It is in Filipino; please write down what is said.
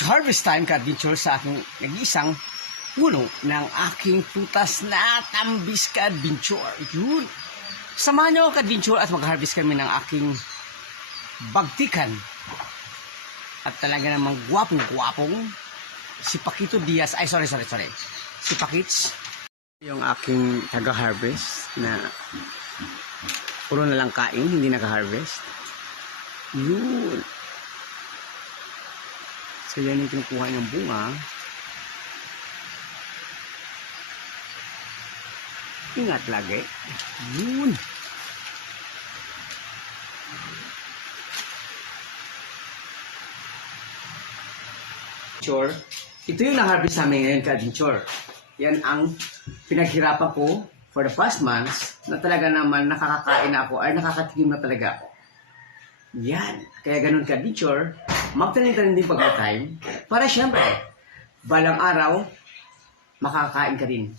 harvest time ka-adventure sa aking nag-isang puno ng aking putas na tambis ka-adventure. Yun. Samahan niyo ka-adventure at mag-harvest kami ng aking bagtikan. At talaga namang gwapong-gwapong si Paquito Diaz. Ay, sorry, sorry, sorry. Si Pakits. Yung aking taga-harvest na puro na lang kain, hindi nag-harvest. Yun. So yan yung kinukuha ng bunga. Ingat lagi. Yun. Sure. Ito yung na-harvest namin ngayon ka Sure. Yan ang pinaghirapan ko for the past months na talaga naman nakakakain na ako or nakakatikim na talaga ako. Yan. Kaya ganun ka, teacher, magtanim-tanim din pag may time para syempre, balang araw, makakain ka din.